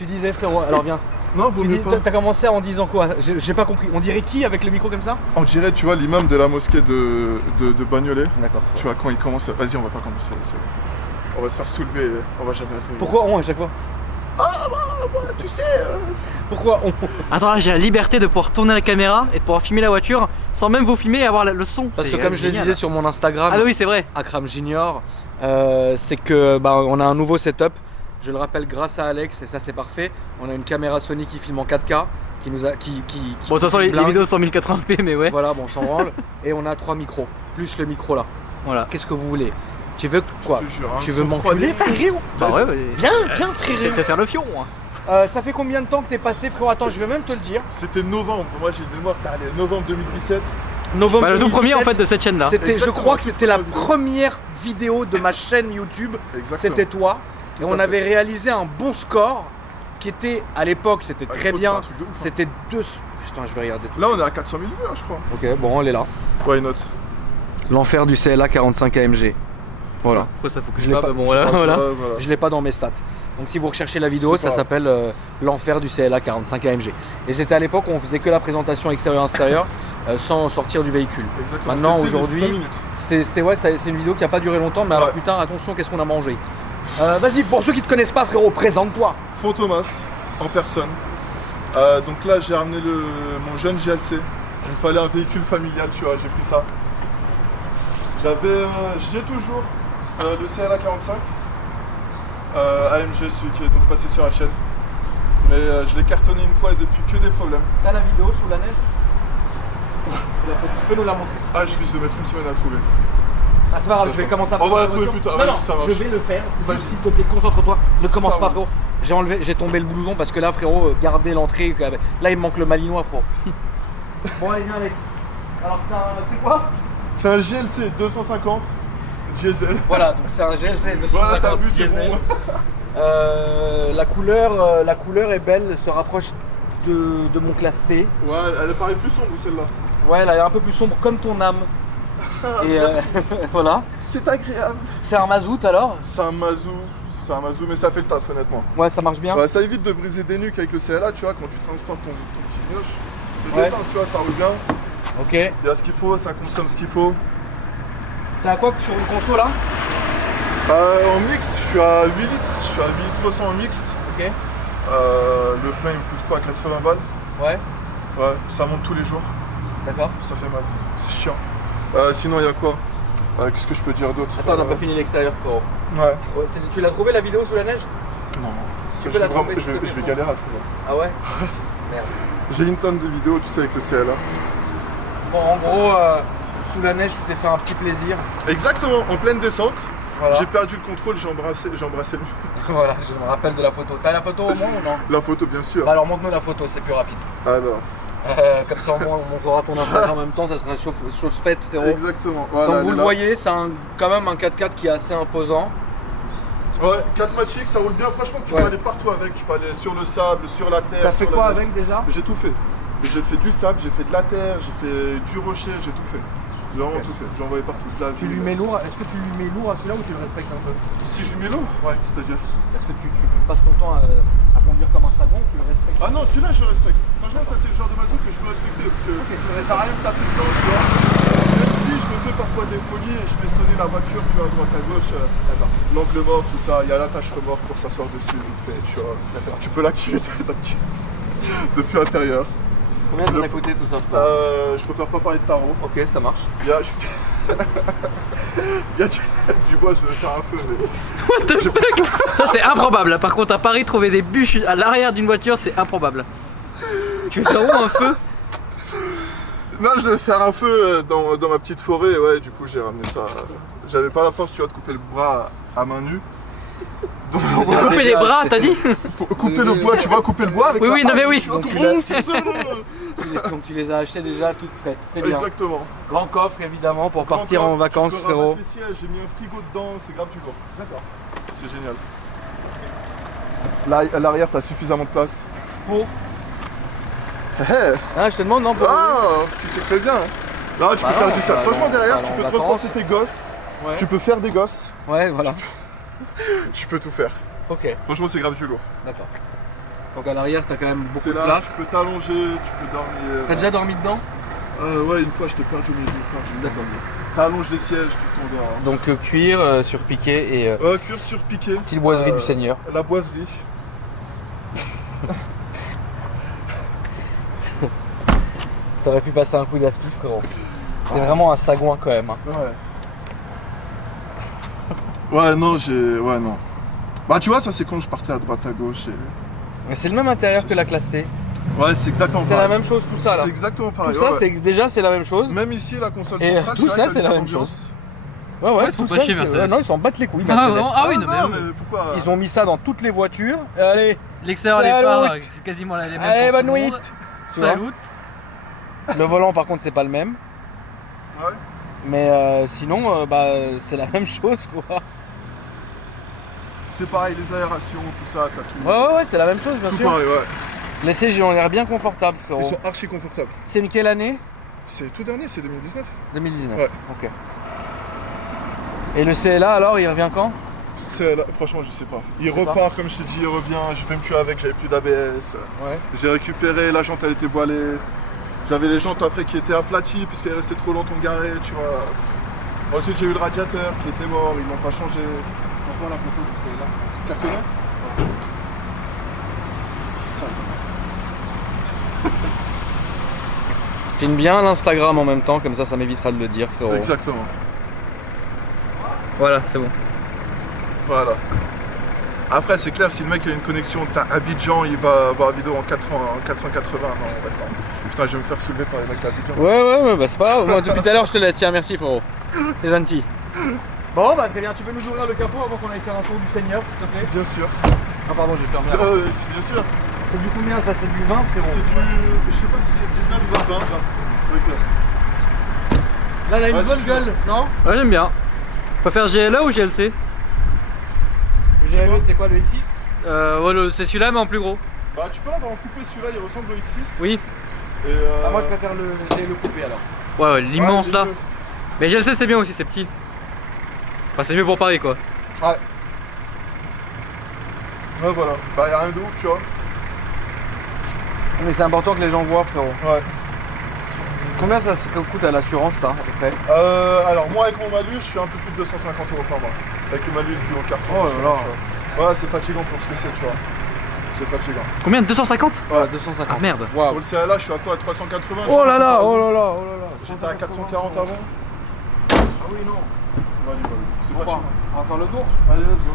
Tu disais frérot, alors viens. Non, vaut mieux pas. T'as commencé en disant quoi? J'ai pas compris. On dirait qui avec le micro comme ça? On dirait, tu vois, l'imam de la mosquée de Bagnolet. D'accord. Tu vois, quand il commence. Vas-y, on va pas commencer. On va se faire soulever, on va jamais atterrir. Pourquoi on à chaque fois? Ah bah, tu sais. Pourquoi on? Attends, j'ai la liberté de pouvoir tourner la caméra et de pouvoir filmer la voiture sans même vous filmer et avoir le son. Parce que C'est comme je le génial. disais sur mon Instagram, Ah bah oui, c'est vrai. Akram Junior, c'est que on a un nouveau setup. Je le rappelle grâce à Alex et ça c'est parfait. On a une caméra Sony qui filme en 4K, qui nous a, qui Bon, de toute façon, les blingue. vidéos sont en 1080p, mais ouais. Voilà, bon, on s'en branle. Et on a 3 micros, plus le micro là. Voilà. Qu'est-ce que vous voulez? Tu veux quoi? Je te jure, hein, Tu veux son m'enculer, 3D. frérot? Bah ouais, Viens, je vais frérot. te faire le fion. Hein. Ça fait combien de temps que t'es passé, frérot? Attends, je vais même te le dire. C'était novembre, moi j'ai une mémoire, allez, novembre 2017. Novembre Bah, le tout 2017, premier en fait de cette chaîne là. C'était, je Exactement, crois que c'était la tout à fait. première vidéo de ma chaîne YouTube. Exactement. C'était toi. Et Tout on à avait fait. réalisé un bon score qui était, à l'époque, c'était À très l'époque, bien. c'était un truc de ouf, hein. C'était 2. Putain, je vais regarder tout. Là on est à 400 000 vues, hein, je crois. Ok, bon, elle est là. Why not? L'enfer du CLA 45 AMG. Voilà. Pourquoi ça faut que Je je l'ai pas, pas- mais bon voilà. voilà. Ouais, voilà. Je l'ai pas dans mes stats. Donc si vous recherchez la vidéo, C'est ça pas s'appelle l'enfer du CLA 45 AMG. Et c'était à l'époque où on faisait que la présentation extérieure-intérieure sans sortir du véhicule. Exactement. Maintenant, C'était très vite, aujourd'hui, 5 minutes. C'était ouais, c'est une vidéo qui a pas duré longtemps, mais alors Ouais. putain, attention, qu'est-ce qu'on a mangé. Vas-y, pour ceux qui te connaissent pas, frérot, présente-toi. Font Thomas, en personne. Donc là j'ai ramené mon jeune GLC. Il me fallait un véhicule familial, tu vois, j'ai pris ça. J'ai toujours le CLA 45 AMG, celui qui est donc passé sur la chaîne. Mais je l'ai cartonné une fois et depuis que des problèmes. T'as la vidéo sous la neige? Tu peux nous la montrer? Ah, je risque de mettre une semaine à trouver. Ah, c'est pas grave, je vais commencer à On va la prendre trouver voiture. plus tard, Non, vas-y, non, ça marche. je vais le faire. Vas-y. Juste, s'il te plaît, concentre-toi. Ne commence Ça pas, va. frérot. J'ai tombé le blouson parce que là, frérot, gardez l'entrée. Là, il me manque le malinois, frérot. Bon, allez, viens, Alex. Alors, c'est quoi? C'est un GLC 250 diesel. Voilà, donc c'est un GLC 250 Voilà, t'as vu, c'est diesel. bon. La couleur est belle, elle se rapproche de mon classe C. Ouais, elle paraît plus sombre celle-là. Ouais, elle est un peu plus sombre comme ton âme. Et Merci. voilà. C'est agréable. C'est un mazout alors? C'est un mazou, mais ça fait le taf honnêtement. Ouais, ça marche bien. Bah, ça évite de briser des nuques avec le CLA, tu vois, quand tu transportes ton petit mioche. C'est Ouais. détente, tu vois, ça roule bien. Ok. Il y a ce qu'il faut, ça consomme ce qu'il faut. T'as quoi sur une conso là? En mixte, je suis à 8 litres. Je suis à 8 litres 100 en mixte. Ok. Le plein il me coûte quoi, 80 balles? Ouais, Ouais, ça monte tous les jours. d'accord. Ça fait mal. C'est chiant. Sinon, il y a quoi? Qu'est-ce que je peux dire d'autre? Attends, on n'a pas fini l'extérieur, frérot. Ouais. Ouais, tu l'as trouvé la vidéo sous la neige? Non. Tu Je peux la vais trouver, vraiment- s'il te plaît, je vais frérot. galérer à trouver. Ah ouais? Merde. J'ai une tonne de vidéos, tu sais, avec le CLA. Bon, en gros, sous la neige, tu t'es fait un petit plaisir. Exactement, en pleine descente. Voilà. J'ai perdu le contrôle, j'ai embrassé le Voilà, je me rappelle de la photo. T'as la photo au moins ou non? La photo, bien sûr. Bah alors montre-nous la photo, c'est plus rapide. Alors, Comme ça au moins on montrera ton Instagram en même temps, ça sera chose faite, frérot. exactement. Voilà, Donc elle vous est le là. voyez, c'est quand même un 4x4 qui est assez imposant. Ouais, 4 matic, ça roule bien. Franchement, tu Ouais. peux aller partout avec. Tu peux aller sur le sable, sur la terre. T'as fait sur quoi la neige. avec déjà? J'ai tout fait. J'ai fait du sable, j'ai fait de la terre, j'ai fait du rocher, j'ai tout fait. J'ai vraiment Ok. tout fait. J'ai envoyé partout de la Tu ville. lui mets lourd, est-ce que tu lui mets lourd à celui-là ou tu le respectes un peu? Si je lui mets l'eau Ouais. C'est-à-dire Est-ce que tu passes ton temps à conduire comme un sagon ou tu le respectes? Ah non, celui-là, je le respecte. Franchement, ça, c'est le genre de mazout que je peux respecter. Parce que Ok, tu le ça sert à rien de taper dedans, tu vois. Même si je me fais parfois des folies et je fais sonner la voiture, tu vois, à droite à gauche. L'angle mort, tout ça. Il y a l'attache remorque pour s'asseoir dessus, vite fait, tu vois. Tu peux l'activer depuis l'intérieur. Combien ça t'a coûté tout ça? Je préfère pas parler de tarot. Ok, ça marche. Il y a, il y a du bois, je vais faire un feu. Mais... What the fuck? Ça c'est improbable. Par contre à Paris trouver des bûches à l'arrière d'une voiture c'est improbable. Tu veux faire où un feu? Non, je devais faire un feu dans ma petite forêt, ouais, du coup j'ai ramené ça. J'avais pas la force, tu vois, de couper le bras à main nue. Donc, Couper les bras t'as dit? pour couper le bois, tu vois, couper le bois avec Oui, la oui, non, hache, mais oui. tu vois, Donc, tout tu l'as- rond, tout ça. Donc tu les as achetés déjà toutes prêtes, c'est bien. Exactement. Grand coffre évidemment pour partir en vacances, Tu peux frérot. rabattre les sièges, j'ai mis un frigo dedans, c'est grave du lourd. D'accord. C'est génial. Là, à l'arrière, t'as suffisamment de place. Pour Hé, Ah, je te demande, non, pour tu sais très bien. Là, tu Bah peux faire non, du ça. bah Franchement, non, derrière, bah tu en peux vacances. transporter tes gosses, Ouais. tu peux faire des gosses, Ouais, voilà. tu peux tout faire. Ok, Franchement, c'est grave du lourd. d'accord. Donc à l'arrière, t'as quand même beaucoup T'es de là, place. tu peux t'allonger, tu peux dormir. T'as déjà dormi dedans? Ouais, une fois, je t'ai perdu au milieu du parc. D'accord. T'allonges les sièges, tu t'endors. Donc cuir, surpiqué et Cuir surpiqué. petite boiserie du Seigneur. La boiserie. T'aurais pu passer un coup d'aspi, frérot. T'es vraiment un sagouin quand même. Hein. Ouais. Ouais, non, Ouais, non. Bah, tu vois, ça, c'est quand je partais à droite, à gauche. Mais c'est le même intérieur que la classe C. Ouais, c'est exactement C'est la pareil. même chose, tout ça là. C'est exactement pareil. Tout ça, ouais. déjà, c'est la même chose. Même ici, la console Et centrale, tout tu ça, vois, avec c'est la même ambiance. Ouais, Ouais, ils sont tout pas ça, chier, c'est- Mercedes. ouais, non, ils sont battent les couilles. Ah, Mercedes. vraiment Ah oui, non, mais mais pourquoi Ils ont mis ça dans toutes les voitures. Et allez, l'extérieur, les Salut. phares, c'est quasiment les mêmes. allez, pour bonne tout le nuit. monde. Tu vois. Salut. Le volant, par contre, c'est pas le même. Ouais. Mais sinon, c'est la même chose, quoi. C'est pareil, les aérations, tout ça, t'as tout. Ouais, c'est la même chose, bien Tout sûr. pareil, ouais. Les sièges, ils ont l'air bien confortables, Ils frérot. sont archi confortables. C'est une quelle année? C'est tout dernier, c'est 2019. 2019. Ouais. Ok. Et le CLA, alors, il revient quand? Franchement, je sais pas. Il sais pas. repart, comme je t'ai dit, il revient. J'ai fait me tuer avec, j'avais plus d'ABS. Ouais. J'ai récupéré, la jante elle était voilée. J'avais les jantes après qui étaient aplaties parce qu'elles restaient trop longtemps garées, tu vois. Ensuite, j'ai eu le radiateur qui était mort, ils l'ont pas changé. Pourquoi la photo du CLA? C'est cartonné. C'est ça. Filme bien l'Instagram en même temps, comme ça m'évitera de le dire, frérot. Exactement. Voilà, c'est bon. Voilà. Après, c'est clair, si le mec a une connexion, t'as Abidjan, il va avoir la vidéo en 480. Non, d'accord. Putain, je vais me faire soulever par les mecs d'Abidjan. Ouais, bah c'est pas grave. Moi, depuis tout à l'heure, je te laisse. Tiens, merci, frérot. T'es gentil. Bon, bah très bien. Tu peux nous ouvrir le capot avant qu'on aille faire un tour du Seigneur, s'il te plaît? Bien sûr. Ah, pardon, j'ai fermé. Bien sûr. C'est du combien ça? C'est du 20, frérot? C'est du. Je sais pas si c'est 19 ou 20. Ok. Là, elle a une Ouais, bonne c'est gueule, non? Ouais, j'aime bien. On peut faire GLA ou GLC? Le GLE, c'est quoi, le X6? Ouais, c'est celui-là, mais en plus gros. Bah, tu peux l'avoir en coupé, celui-là, il ressemble au X6. Oui. Et Ah, moi, je préfère le GLE coupé alors. Ouais, l'immense les là. deux. Mais GLC, c'est bien aussi, c'est petit. Enfin, c'est mieux pour Paris quoi. Ouais, voilà. Bah, y'a rien de ouf, tu vois. Mais c'est important que les gens voient, frérot. Ouais. Combien ça coûte à l'assurance, ça, à peu près? Alors, moi, avec mon malus, je suis un peu plus de 250 € par mois. Avec le malus du haut carton. Oh là là. tu vois. Ouais, c'est fatigant pour ce que c'est, tu vois. C'est fatigant. Combien? 250? Ouais. 250. Ah merde. Pour Waouh. le CLA, je suis à quoi? À 380? Oh là là, oh là là, oh là là. J'étais à 440 avant. Ah oui, non. C'est On va, fatigant. on va faire le tour. Allez, let's go.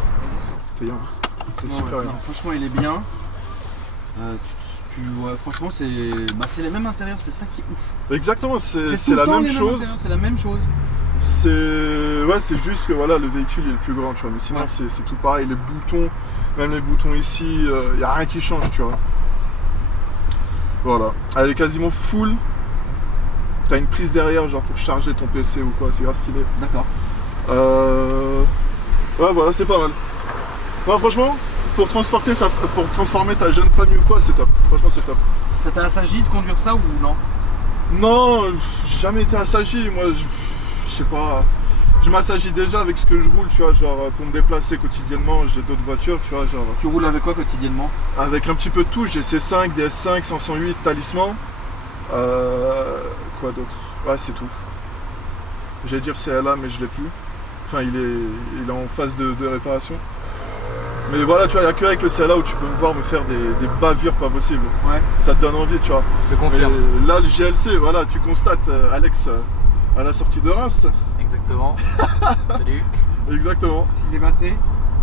T'es bien. T'es Non, super ouais, bien. non, franchement, il est bien. Ouais, franchement, c'est les mêmes intérieurs, c'est ça qui est ouf. Exactement, c'est tout le la temps même les mêmes chose. intérieurs, c'est la même chose. C'est juste que voilà, le véhicule il est le plus grand, tu vois. Mais sinon, Ouais. c'est tout pareil. Les boutons, même les boutons ici, il n'y a rien qui change, tu vois. Voilà. Elle est quasiment full. T'as une prise derrière, genre pour charger ton PC ou quoi, c'est grave stylé. D'accord. Ouais, voilà, c'est pas mal. Ouais, franchement, pour transformer ta jeune famille ou quoi, c'est top. Franchement, c'est top. Ça t'a assagi de conduire ça ou non? Non, j'ai jamais été assagi. Moi, je sais pas. Je m'assagis déjà avec ce que je roule, tu vois, genre pour me déplacer quotidiennement, j'ai d'autres voitures, tu vois, genre Tu roules avec quoi quotidiennement? avec un petit peu de tout, j'ai C5, DS5, 508, Talisman. Quoi d'autre? Ouais, c'est tout. J'allais dire CLA, mais je l'ai plus. Enfin, il est en phase de réparation. Mais voilà, tu vois, il n'y a que avec le CLA où tu peux me voir me faire des bavures pas possibles. Ouais. Ça te donne envie, tu vois. Je Mais confirme. là, le GLC, voilà, tu constates Alex à la sortie de Reims. Exactement. Salut. Exactement. Qu'est-ce qui s'est passé?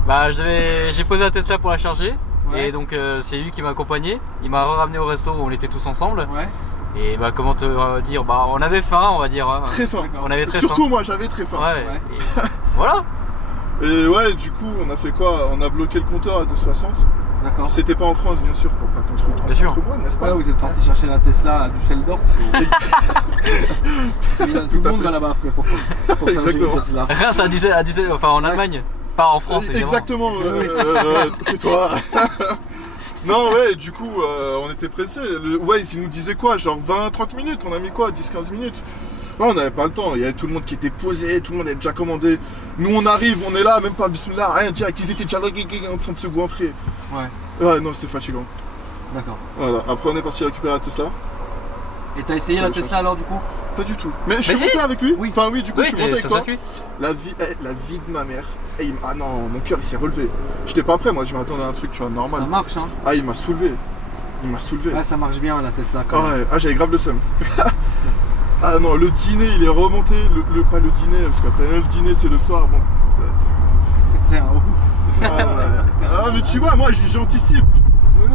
Bah, j'ai posé la Tesla pour la charger. Ouais. Et donc, c'est lui qui m'a accompagné. Il m'a ramené au resto où on était tous ensemble. Ouais. Et bah, comment te dire? Bah, on avait faim, on va dire. Hein. Très fin. On avait très Surtout faim. moi, j'avais très faim. Ouais. Ouais. Et voilà. Et ouais, du coup, on a fait quoi? On a bloqué le compteur à 2,60. D'accord. C'était pas en France, bien sûr, pour pas qu'on se retrouve Bien sûr. entre moi, n'est-ce pas? Ouais, vous êtes parti chercher la Tesla à Düsseldorf. Tout le monde va là-bas, frère, pour charger Exactement. une Tesla. Reims enfin en Allemagne, pas en France. évidemment. Exactement, tais-toi. Non, ouais, du coup, on était pressés. Le Waze, il nous disait quoi? Genre 20-30 minutes, on a mis quoi? 10-15 minutes? Ouais, on n'avait pas le temps, il y avait tout le monde qui était posé, tout le monde avait déjà commandé. Nous, on arrive, on est là, même pas bismillah, rien direct, ils étaient déjà là, en train de se goinfrer. Ouais. Ouais, non, c'était fatigant. D'accord. Voilà, après on est parti récupérer la Tesla. Et t'as essayé la Tesla alors du coup? Pas du tout. Mais je suis si. monté avec lui. Oui. Enfin oui, du coup Oui, je suis monté t'es avec sur toi. circuit. La vie de ma mère. Et ah non, mon cœur il s'est relevé. J'étais pas prêt, moi je m'attendais à un truc, tu vois, normal. Ça marche hein. Ah il m'a soulevé. Il m'a soulevé. Ouais, ça marche bien la Tesla quand Ah même. ouais, ah j'avais grave le seum. Ah non, le dîner il est remonté. Pas le dîner, parce qu'après le dîner c'est le soir. Bon. C'est un ouf. Ah, ouais. Ah mais tu vois, moi j'anticipe.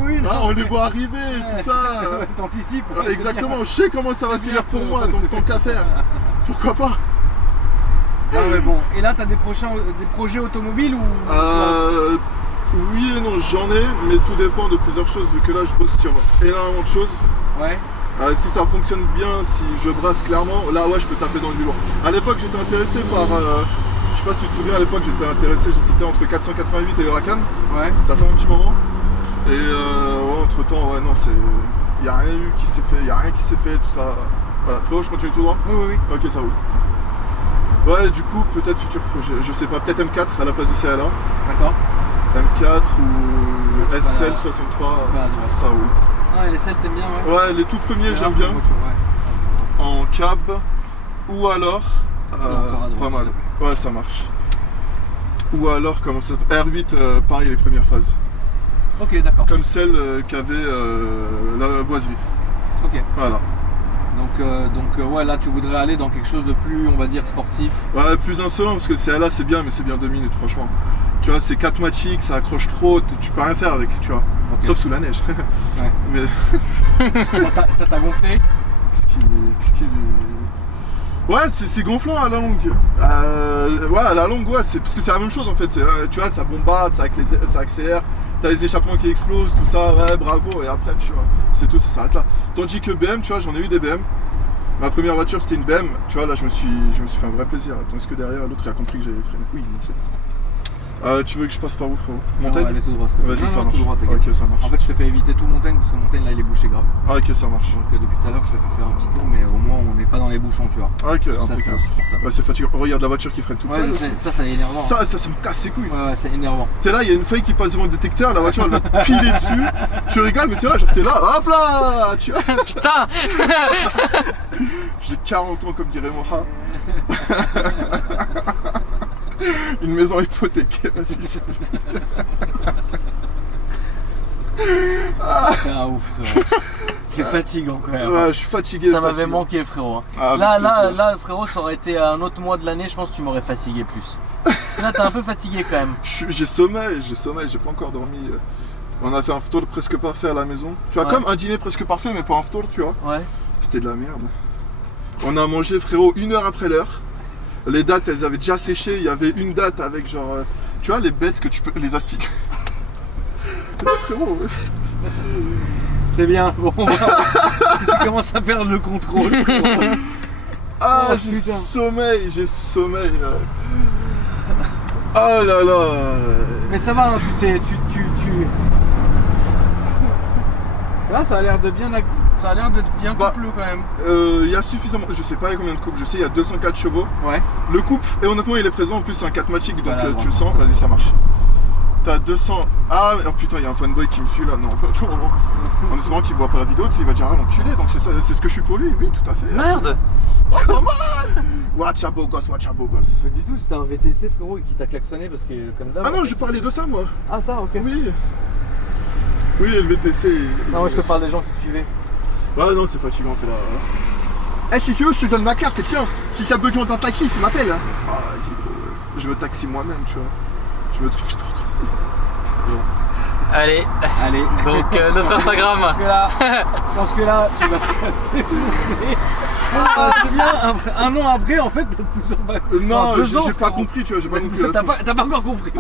Oui, Ah, on les voit arriver, tout ça. T'anticipes. Ah, exactement, je sais comment ça va se finir pour moi, donc tant qu'à faire. Pourquoi pas? Ah ouais bon. Et là t'as des projets automobiles ou Oui et non, j'en ai, mais tout dépend de plusieurs choses, vu que là je bosse sur énormément de choses. Ouais. Si ça fonctionne bien, si je brasse clairement, là ouais je peux taper dans du lourd. À l'époque j'étais intéressé par, je sais pas si tu te souviens, à l'époque j'étais intéressé, j'ai cité entre 488 et Huracan, Ouais. ça fait un petit moment. Et ouais, entre temps, ouais non c'est. Y a rien eu qui s'est fait, y a rien qui s'est fait, tout ça. Voilà, frérot, je continue tout droit? Oui. Ok, ça roule. Ouais, du coup, peut-être futur projet, je sais pas, peut-être M4 à la place de CLA. D'accord. M4 ou SL 63, Pas à droite. ça roule. Ah et les selles t'aimes bien ouais. Ouais, les tout premiers, C'est j'aime rare bien. comme voiture, ouais. En cab, ou alors. encore à droite, pas mal. s'il te Ouais, ça marche. Ou alors, comment ça s'appelle? R8, pareil, les premières phases. Ok d'accord. Comme celle qu'avait la boiserie. Ok. Voilà. Donc ouais là tu voudrais aller dans quelque chose de plus on va dire sportif. Ouais, plus insolent parce que CLA c'est bien, mais c'est bien 2 minutes, franchement. Tu vois, c'est 4 matchs, ça accroche trop, tu peux rien faire avec, tu vois. Ok. Sauf sous la neige. Ouais. Mais Ça t'a gonflé? qu'est-ce qui. Ouais, c'est gonflant à la longue. Ouais, à la longue, ouais, parce que c'est la même chose en fait. Tu vois, ça bombarde, ça accélère, t'as les échappements qui explosent, tout ça, ouais, bravo, et après, tu vois, c'est tout, ça s'arrête là. Tandis que BM, tu vois, j'en ai eu des BM. Ma première voiture c'était une BM, tu vois, là je me suis fait un vrai plaisir. Tandis que derrière, l'autre il a compris que j'avais freiné. Oui, c'est. Tu veux que je passe par où, frérot? Montagne? Non, allez tout droit, s'il te plaît. Vas-y, Non, ça non, marche. tout droit, t'inquiète. Ok, ça marche. En fait, je te fais éviter tout Montaigne parce que Montaigne là il est bouché grave. Ah, ok, ça marche. Donc depuis tout à l'heure, je te fais faire un petit tour, mais au moins on n'est pas dans les bouchons, tu vois. Ah, ok, Ça, c'est impeccable. insupportable. Ouais, c'est fatigant. Oh, regarde la voiture qui freine toute Ouais, seule. je sais, ça c'est énervant. Ça me casse les couilles. Ouais, c'est énervant. T'es là, il y a une feuille qui passe devant le détecteur, la voiture elle va te piler dessus. Tu rigoles, mais c'est vrai, genre t'es là, hop là, tu vois. Putain. J'ai 40 ans, comme dirait Moha. Une maison hypothéquée, vas-y, c'est. C'est un ouf, frérot. C'est fatigant quand même. Ouais, je suis fatigué. Ça m'avait fatigué. manqué, frérot. Ah, Là, frérot, ça aurait été un autre mois de l'année, je pense que tu m'aurais fatigué plus. Là, t'es un peu fatigué quand même. J'ai sommeil, j'ai pas encore dormi. On a fait un tour presque parfait à la maison. Tu vois, Ouais. comme un dîner presque parfait, mais pas un tour, tu vois. Ouais. C'était de la merde. On a mangé, frérot, 1 heure après l'heure. Les dates, elles avaient déjà séché. Il y avait une date avec genre. Tu vois, les bêtes que tu peux. Les astiques. Frérot. C'est bien. Bon, tu commences à perdre le contrôle. Ah, Oh, j'ai putain. sommeil là. Ah là là. Mais ça va, hein, Ça a l'air de bien. Ça a l'air d'être bien Bah. couplé quand même. Il y a suffisamment. Je sais pas combien de couples. Je sais, il y a 204 chevaux. Ouais. Le couple, et honnêtement, il est présent. En plus, c'est un 4 matic, donc Voilà, tu le sens. Vas-y, ça marche. T'as 200. Ah, oh putain, il y a un fanboy qui me suit là. Non, non. En espérant qu'il voit pas la vidéo, tu sais, il va dire ah l'enculé. Donc c'est ça, c'est ce que je suis pour lui. Oui, tout à fait. Merde. Oh, pas mal. Watch a beau gosse, watch a beau gosse. Pas du tout, c'était un VTC, frérot, qui t'a klaxonné parce que comme d'hab. Ah non, je parlais de ça, moi. Ah, ça, ok. Oui. Oui, le VTC. Non, ouais, je te parle des gens qui te suivaient. Ouais, non, c'est fatigant, t'es là. Eh, si tu veux, je te donne ma carte, et tiens, si t'as besoin d'un taxi, tu m'appelles. Hein. Ah, vas-y, gros. Je me taxi moi-même, tu vois. Je me transporte. Allez. Allez. Donc notre Instagram. Je pense que là, tu vas te défoncer. Ah, c'est bien, un an après, en fait, t'as toujours pas. Non, deux j'ai ans, pas frérot. compris, tu vois, j'ai pas compris la T'as pas encore compris.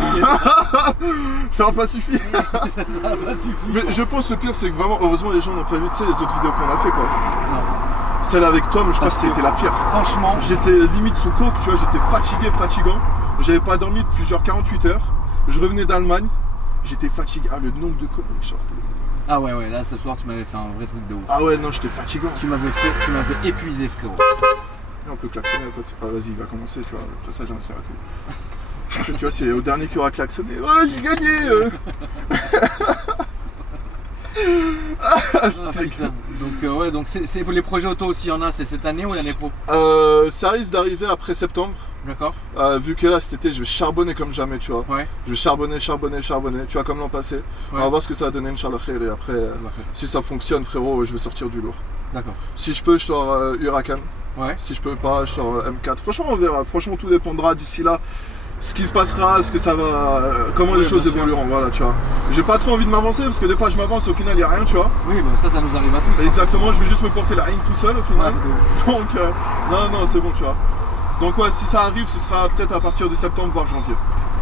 Ça va pas suffire. Ça va pas suffire. Mais je pense le pire, c'est que vraiment, heureusement, les gens n'ont pas vu, tu sais, les autres vidéos qu'on a fait, quoi. Non. Celle avec Tom, je crois que Parce que, c'était la pire. Franchement, J'étais limite sous coke, tu vois, j'étais fatigant. J'avais pas dormi depuis genre 48 heures. Je revenais d'Allemagne, j'étais fatigué. Ah, le nombre de conneries que je sortais. ah ouais, là ce soir, tu m'avais fait un vrai truc de ouf. Ah ouais, non, j'étais fatigant. Tu m'avais épuisé, frérot. On peut klaxonner, pote. Ah, vas-y, il va commencer, tu vois. Après ça, j'en sais arrêté. Après, tu vois, c'est au dernier qui aura klaxonné. Oh, j'ai gagné Ah, putain. Donc ouais, donc c'est les projets auto aussi, il y en a, c'est cette année ou l'année pro? Ça risque d'arriver après septembre. D'accord. Vu que là cet été je vais charbonner comme jamais, tu vois. Ouais. Je vais charbonner, tu vois, comme l'an passé. Ouais. On va voir ce que ça va donner, Inch'Allah khair, et après si ça fonctionne, frérot, je vais sortir du lourd. D'accord. Si je peux, je sors Huracan. Ouais. Si je peux pas, je sors M4. Franchement, on verra. Franchement, tout dépendra d'ici là. Ce qui se passera, ce que ça va, comment les choses évolueront, voilà, tu vois. J'ai pas trop envie de m'avancer parce que des fois je m'avance, au final il y a rien, tu vois. Oui, bah ça nous arrive à tous. Exactement, je vais juste me porter la haine tout seul au final. Ouais, Donc, non, c'est bon, tu vois. Donc ouais, si ça arrive, ce sera peut-être à partir de septembre, voire janvier.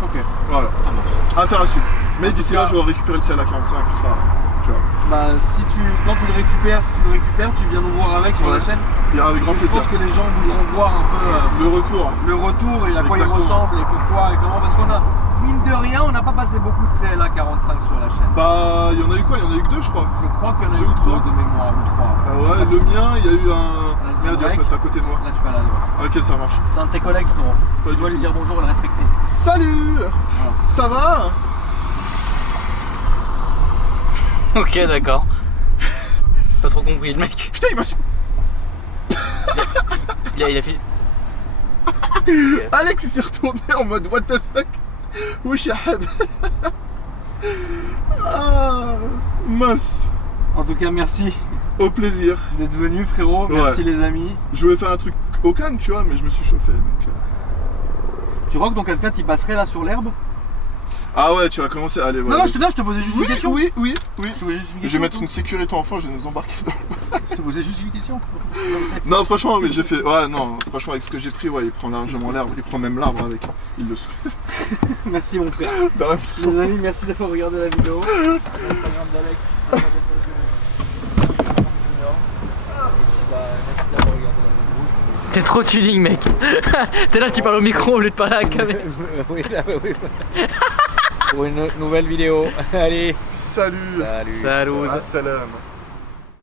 Ok. Voilà. Ça marche. Affaire à suivre. Mais d'ici là, je vais récupérer le ciel à 45, tout ça, tu vois. Bah quand tu le récupères, tu viens nous voir avec sur la chaîne. Et avec grand Je plaisir. pense que les gens voudront voir un peu Le retour. le retour et à quoi il Exactement. ressemble et pourquoi et comment. Parce qu'on a, mine de rien, on n'a pas passé beaucoup de CLA 45 sur la chaîne. Bah, il y en a eu quoi? Il y en a eu que 2, je crois. Je crois qu'il y en a Deux eu ou trois. 2 de mémoire, ou 3. Ouais, le mien, il y a eu un. Merde, il va se direct. mettre à côté de moi. Là, tu peux aller à droite. Ok, ça marche. C'est un de tes collègues, frérot. Pas Tu du dois lui tout. dire bonjour et le respecter. Salut! Ça va? Ok, d'accord. Pas trop compris, le mec. Putain, il m'a su. Il a fait. Alex, il s'est retourné en mode what the fuck? Wesh, Ahab. Ah, mince. En tout cas, merci Au plaisir. d'être venu, frérot. Merci, les amis. Je voulais faire un truc au calme, tu vois, mais je me suis chauffé. Donc, Tu crois que dans 4x4 il passerait là sur l'herbe? Ah ouais, tu vas commencer. Allez, voilà. Non, je te posais juste une Oui, question. oui. Je te posais juste une Je question. vais mettre une sécurité enfant, je vais nous embarquer dans. Je te posais juste une question. Non, franchement, oui, j'ai fait. Ouais, non, franchement, avec ce que j'ai pris, ouais, il prend largement l'arbre. Il prend même l'arbre avec. Il le souffle. Merci, mon frère. Dans- Les amis, merci d'avoir regardé la vidéo. Instagram d'Alex. C'est trop tuning, mec. T'es là, tu parles au micro au lieu de parler à la caméra. Oui. Pour une nouvelle vidéo. Allez. Salut. Salut. Assalam.